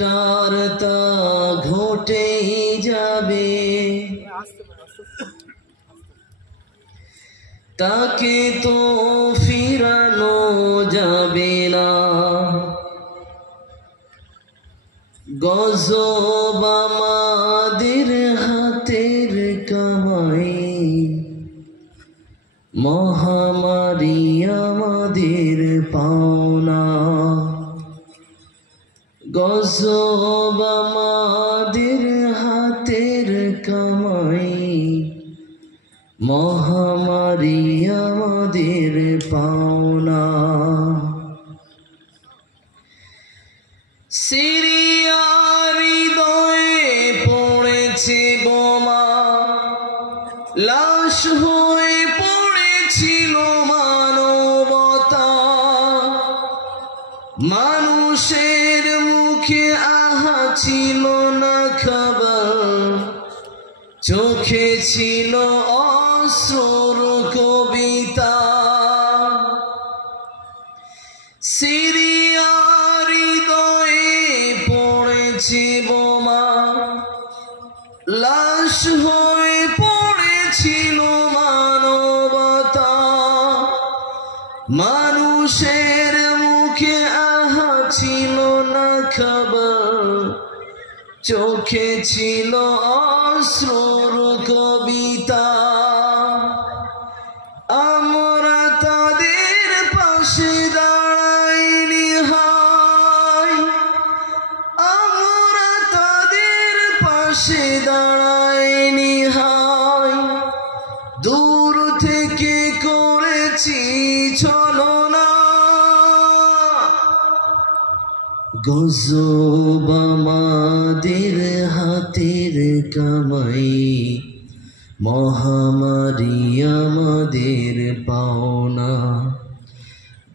ঘটার তা ঘটেই যাবে, তাকে তো ফিরানো যাবে না। গজব আমাদের হাতের কামাই, মহামারী আমাদের পাওনা। গজব আমাদের হাতের কামাই, মহামারী আমাদের পাওনা। সিরিয়ার হৃদয়ে পড়েছে বোমা, লাশ হয়ে পড়েছিল মানবতা। মানুষের মুখে আহা ছিল না খাবার, চোখে ছিল অশ্রুর কবিতা। সিরিয়ার হৃদয়ে পড়েছে বোমা, লাশ হয়ে পড়েছিল মানবতা। মানুষের মুখে আহা ছিল না খাবার, চোখে ছিল অশ্রুর কবিতা। আমরা তাদের পাশে দাঁড়াইনি হায়, আমরা তাদের পাশে দাঁড়াইনি হায়। দূর থেকে করেছি ছলনা, গজব আমাদের হাতের কামাই, মহামারী আমাদের পাওনা।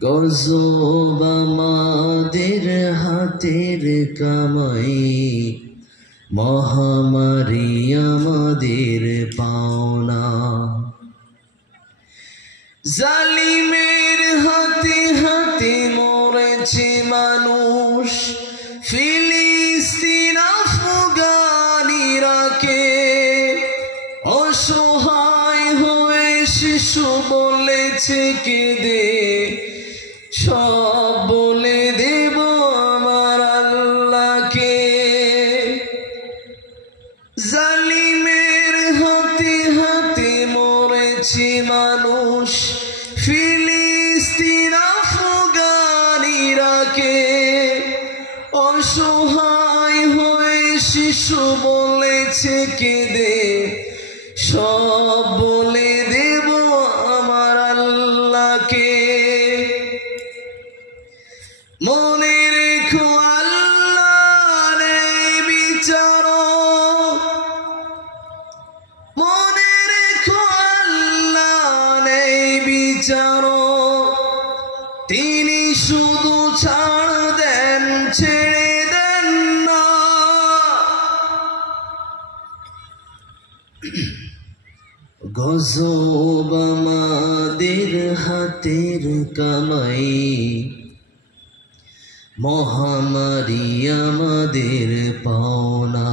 গজব আমাদের হাতের কামাই, মহামারী আমাদের পাওনা। জালিমের হাতে হাতে মরেছে মানুষ, ফিলিস্তিন আফগান ইরাকে। অসহায় হয়ে শিশু বলেছে কেঁদে, সব বলে দেব আমার আল্লাহকে। জালিমের হাতে হাতে মরেছে মানুষ, ফিলিস্তিন আফগান ইরাকে। অসহায় হয়ে শিশু বলেছে কেঁদে, সব বলে দেব আমার আল্লাহকে। মনে রেখো আল্লাহ নেই বিচারক, মনে রেখো আল্লাহ নেই বিচারক। তিনি শুধু ছাড় দেন, ছেড়ে দেন না। গজব আমাদের হাতের কামাই, মহামারী আমাদের পাওনা।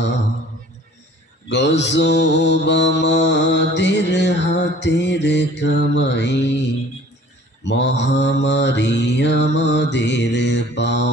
গজব আমাদের হাতের কামাই, মহামারী আমাদের পাওনা।